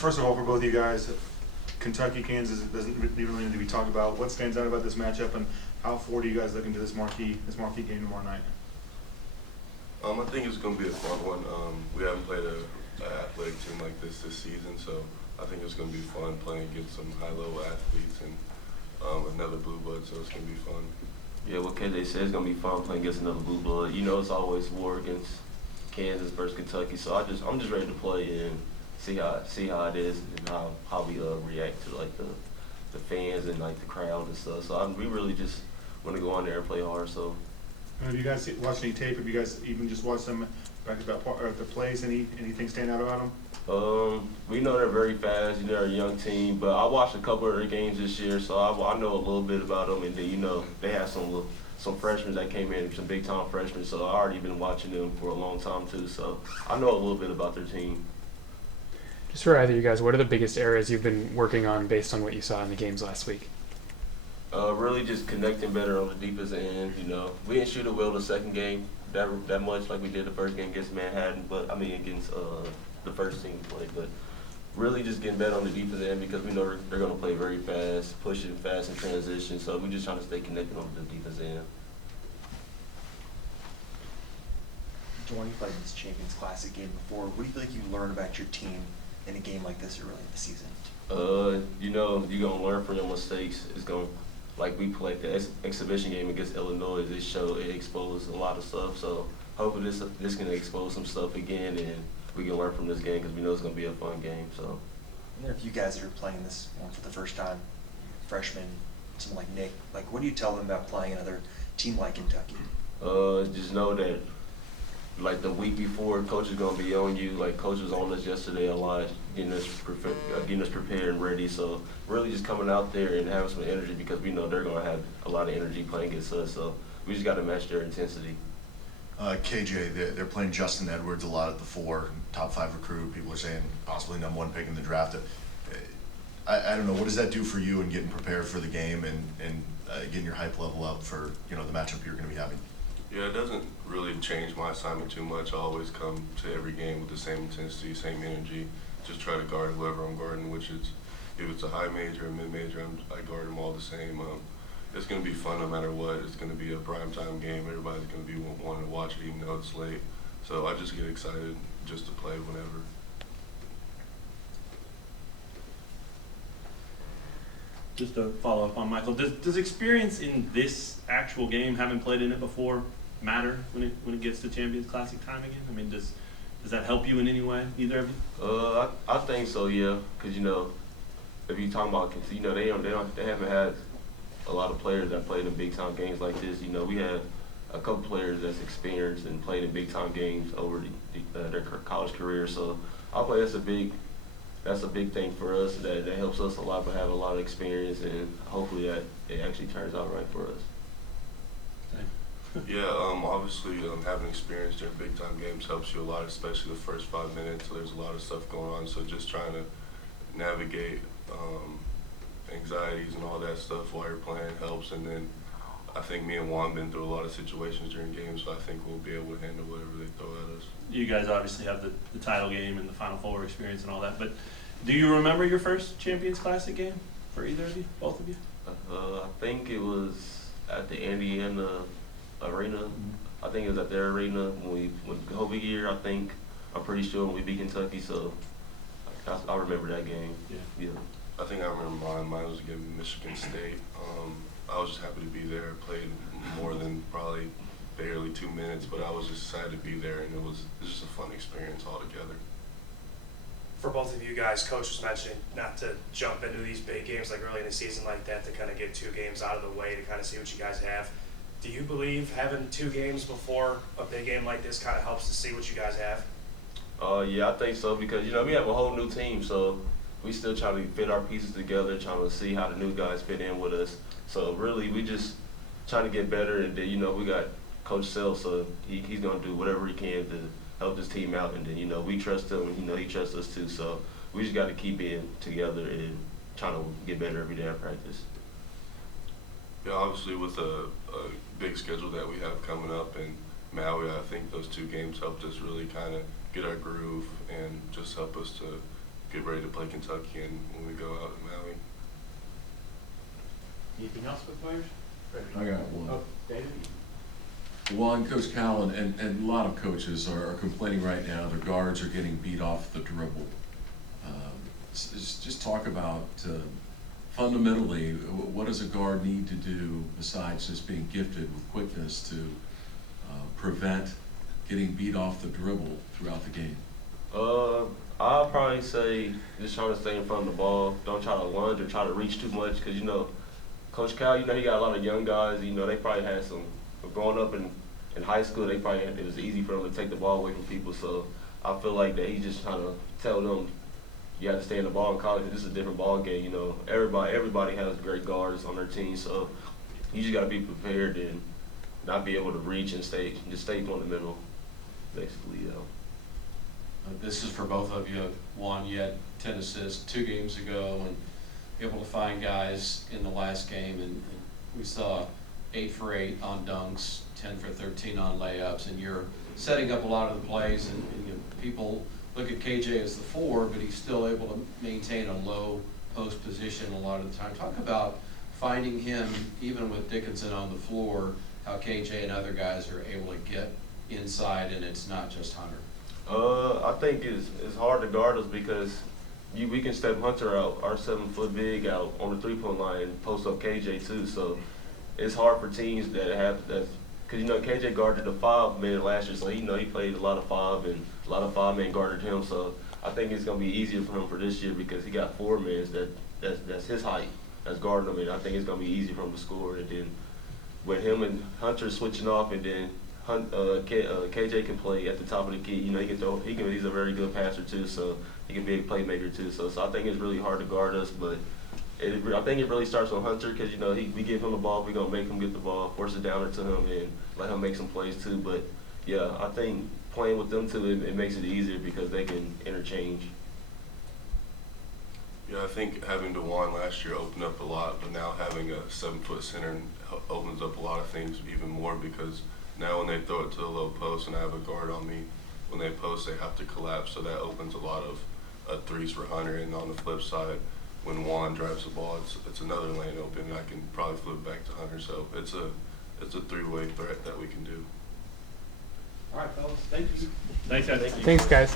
First of all, for both of you guys, Kentucky, Kansas, it doesn't even really need to be talked about. What stands out about this matchup, and how forward do you guys look into this marquee game tomorrow night? I think it's going to be a fun one. We haven't played an athletic team like this season, so I think it's going to be fun playing against some high-level athletes and another blue blood, so it's going to be fun. Yeah, what KJ said, it's gonna be fun playing against another blue blood. You know, it's always war against Kansas versus Kentucky. So I'm just ready to play and see how it is and how we react to like the fans and like the crowd and stuff. So we really just want to go on there and play hard. So. Have you guys watched any tape? Have you guys even just watched them back about the plays? Anything stand out about them? We know they're very fast. You know, they're a young team, but I watched a couple of their games this year, so I know a little bit about them. And then, you know, they have some freshmen that came in, some big time freshmen. So I already been watching them for a long time too. So I know a little bit about their team. Just for either of you guys, what are the biggest areas you've been working on based on what you saw in the games last week? Really just connecting better on the defensive end. You know, we didn't shoot it well the second game that much like we did the first game against Manhattan, but I mean against the first team we played. But really just getting better on the defensive end because we know they're going to play very fast, pushing fast in transition. So we're just trying to stay connected on the defensive end. Dajuan, you played in this Champions Classic game before. What do you feel like you learn about your team in a game like this early in the season? You know, you're going to learn from your mistakes. It's going to, like we played the exhibition game against Illinois, it exposed a lot of stuff. So hopefully this can expose some stuff again, and we can learn from this game because we know it's going to be a fun game. So. And there are a few guys that are playing this one for the first time, freshmen, someone like Nick. Like, what do you tell them about playing another team like Kentucky? Just know that, like the week before, coach is gonna be on you. Like coach was on us yesterday a lot, getting us prepared and ready. So really just coming out there and having some energy because we know they're gonna have a lot of energy playing against us. So we just got to match their intensity. KJ, they're playing Justin Edwards a lot at the 4, top 5 recruit. People are saying possibly #1 pick in the draft. I don't know, what does that do for you in getting prepared for the game and getting your hype level up for the matchup you're going to be having? Yeah, it doesn't really change my assignment too much. I always come to every game with the same intensity, same energy. Just try to guard whoever I'm guarding, which is, if it's a high major or mid major, I guard them all the same. It's going to be fun no matter what. It's going to be a primetime game. Everybody's going to be wanting to watch it even though it's late. So I just get excited just to play whenever. Just to follow up on Michael, does experience in this actual game, having played in it before, matter when it gets to Champions Classic time again? I mean, does that help you in any way, either of you? I think so, yeah. Because if you talking about, they haven't had a lot of players that played in big time games like this. We had a couple players that's experienced and played in big time games over their college career. So I play that's a big thing for us. That helps us a lot to have a lot of experience, and hopefully that it actually turns out right for us. Yeah, obviously having experience during big time games helps you a lot, especially the first 5 minutes. So there's a lot of stuff going on. So just trying to navigate anxieties and all that stuff while you're playing helps. And then I think me and Juan been through a lot of situations during games, so I think we'll be able to handle whatever they throw at us. You guys obviously have the title game and the Final Four experience and all that, but do you remember your first Champions Classic game for either of you, both of you? I think it was at the Indiana Arena. Mm-hmm. I think it was at their arena when Kobe year. I'm pretty sure when we beat Kentucky. So I remember that game. Yeah. I think I remember mine was against Michigan State. I was just happy to be there. Played more than probably barely 2 minutes, but I was just excited to be there, and it was just a fun experience altogether. For both of you guys, Coach was mentioning not to jump into these big games like early in the season like that, to kind of get 2 games out of the way to kind of see what you guys have. Do you believe having 2 games before a big game like this kind of helps to see what you guys have? Yeah, I think so because we have a whole new team, so we still trying to fit our pieces together, trying to see how the new guys fit in with us. So really, we just trying to get better, and then we got Coach Self, so he's gonna do whatever he can to help this team out, and then we trust him, and he trusts us too. So we just got to keep being together and trying to get better every day in practice. Yeah, obviously with a big schedule that we have coming up in Maui, I think those 2 games helped us really kind of get our groove and just help us to get ready to play Kentucky and when we go out in Maui. Anything else with players? I got one. Oh, David? One, Coach Callen, and a lot of coaches are complaining right now, their guards are getting beat off the dribble. Just talk about fundamentally, what does a guard need to do besides just being gifted with quickness to prevent getting beat off the dribble throughout the game? I'll probably say just try to stay in front of the ball. Don't try to lunge or try to reach too much because, you know, Coach Cal, you know, he got a lot of young guys. You know, they probably had some, growing up in high school, they probably had, it was easy for them to take the ball away from people. So I feel like that he's just trying to tell them, you have to stay in the ball in college. This is a different ball game. You know, everybody has great guards on their team. So you just got to be prepared and not be able to reach and stay on the middle, basically, you know. This is for both of you. One, you had 10 assists 2 games ago and able to find guys in the last game. And we saw 8 for 8 on dunks, 10 for 13 on layups. And you're setting up a lot of the plays. And you know, people look at KJ as the 4, but he's still able to maintain a low post position a lot of the time. Talk about finding him, even with Dickinson on the floor, how KJ and other guys are able to get inside and it's not just Hunter. I think it's hard to guard us because we can step Hunter out, our 7-foot big out on the 3-point line and post up KJ too. So it's hard for teams that have that, because you know KJ guarded the 5-man last year, so he played a lot of 5 and a lot of 5-men guarded him. So I think it's gonna be easier for him for this year because he got 4-men that's his height that's guarding him, and I think it's gonna be easy for him to score. And then with him and Hunter switching off, and then KJ can play at the top of the key. You know, he can throw. He's a very good passer too, so he can be a playmaker too. So I think it's really hard to guard us, but I think it really starts on Hunter because you know we give him the ball, we're gonna make him get the ball, force it down to him, and let him make some plays too. But yeah, I think playing with them too, it makes it easier because they can interchange. Yeah, I think having Dajuan last year opened up a lot, but now having a 7-foot center opens up a lot of things even more because now when they throw it to the low post and I have a guard on me, when they post they have to collapse, so that opens a lot of threes for Hunter. And on the flip side, when Juan drives the ball, it's another lane open and I can probably flip back to Hunter. So it's a 3-way threat that we can do. All right, fellas. Thank you. Thanks, guys. Thanks, guys.